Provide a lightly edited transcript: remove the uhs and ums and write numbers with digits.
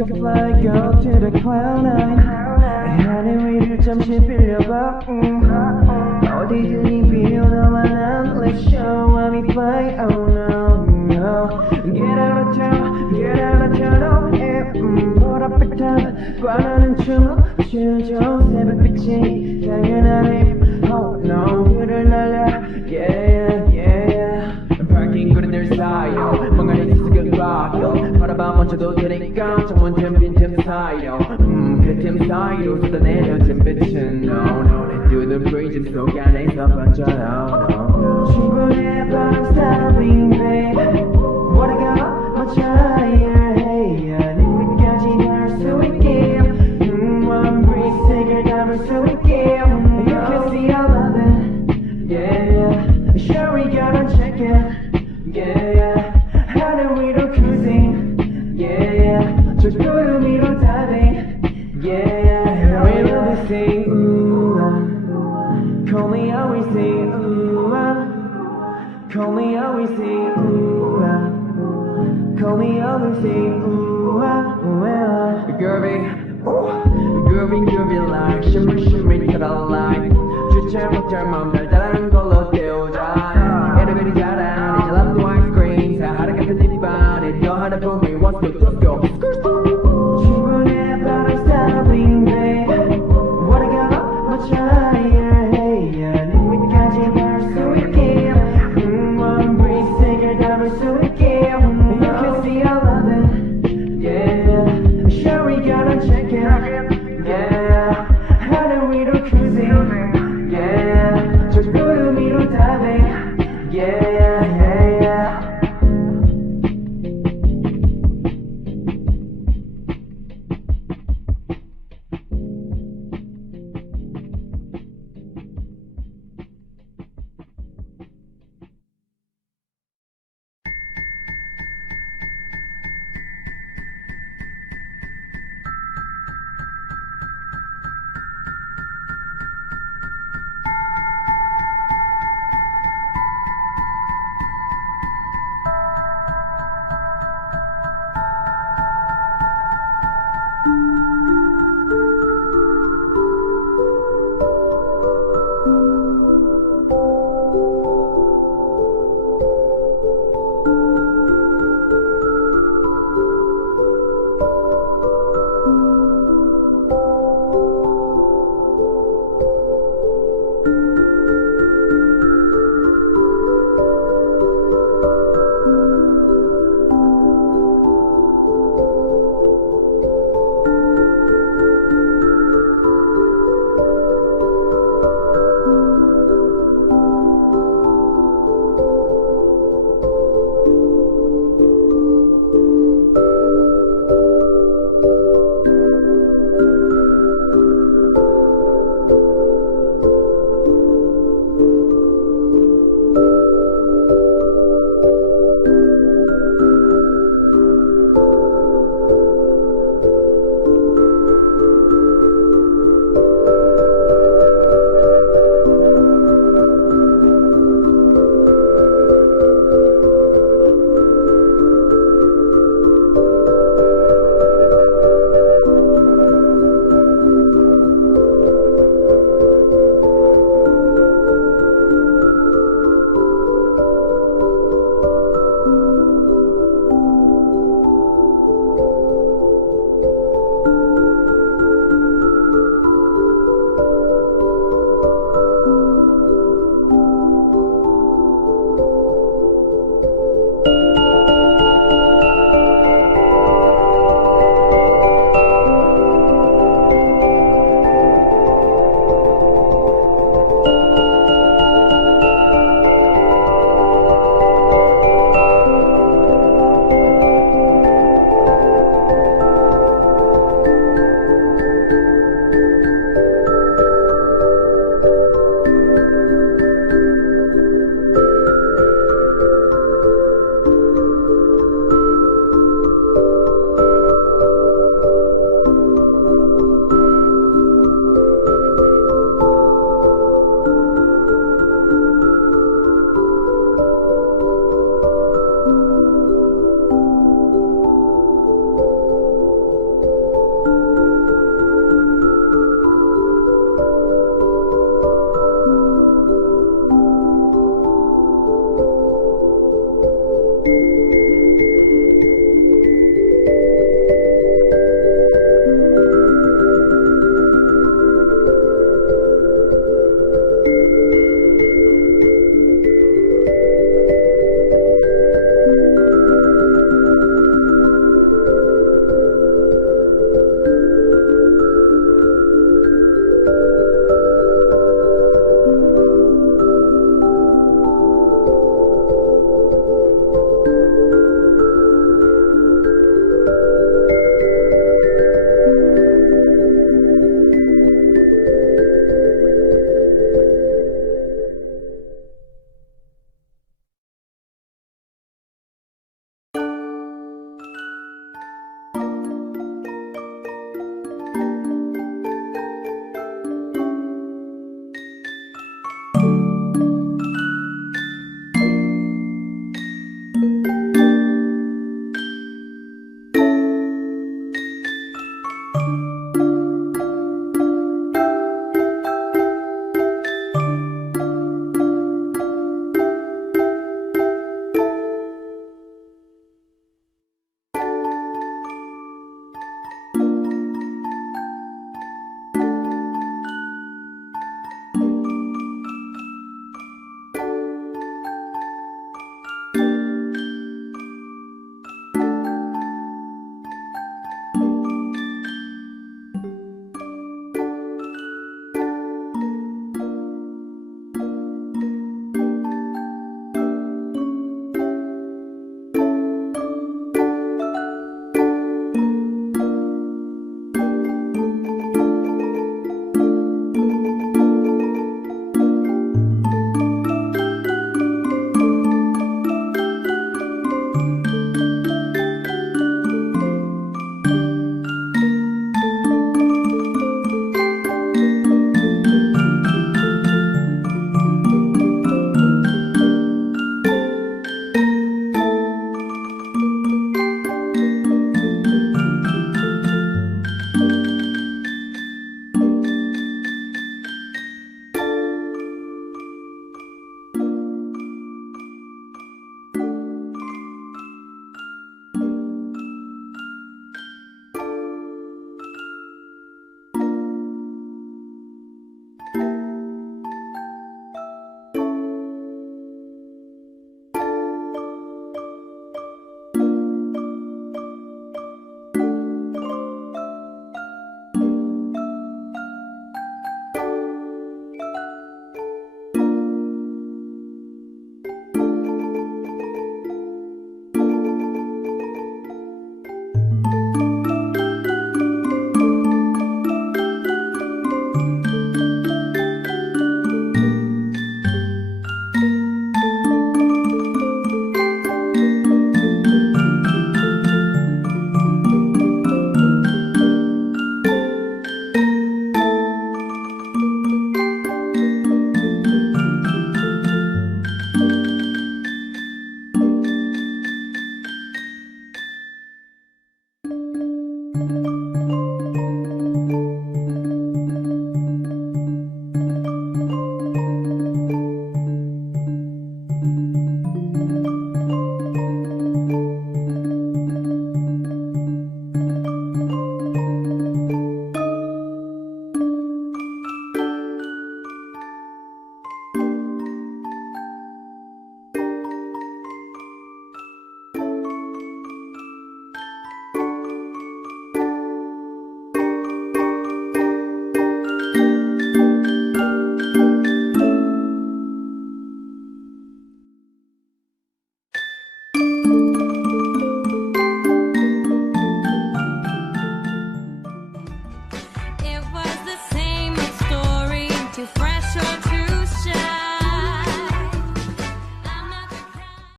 a fly, go to the cloud nine. 하늘 위를 잠시 빌려봐. 어디든지 비워놓으면 안 Let's show why we fly. Oh no, no. Get out of town, get out of town. Oh yeah. 뭘 앞에 타면 관하는 춤을 춰줘. 새벽빛이 당연한 힘. Oh no. 그를 날려. Yeah, yeah. Parking good in their side. 뭔가 내 스스로 봐요. 바라봐 멈춰도 되니까 정원 빈틈 사이로. 그 틈 사이로 쏟아내려진 빛은 No, no. 내 뜨는 프리즘 속 안에서 번져요. No. 충분해 but I'm stopping babe. What I got much higher. Hey, 네 끝까지 날 수 있게. One breeze 색을 담을 수 있게. You can see I love it. Yeah, sure we gotta check it. Yeah, 하늘 위로 cruising. Yeah, 저 구름 위로 diving. Yeah, we will be sing. Ooh, call me always sing. Ooh, call me always sing. Ooh, call me always sing. Ooh, groovy like shimmy to the light. 주체 못할 맘 날 따라하는 걸로 때우자. 에레벨이 자라 이제 랍도 아이스크림 사하라 같은 네 발에 너 하나 보면 What's good, let's go. 충분해 but I'm stopping babe. What I got much higher. Hey, 네 끝까지 날 수 있게. One breeze 색을 담을 수 있게. You can see I love it. Yeah, sure we gotta check it. Yeah, 하늘 위로 cruising. Yeah, 저 구름 위로 diving. Yeah, yeah, yeah. Thank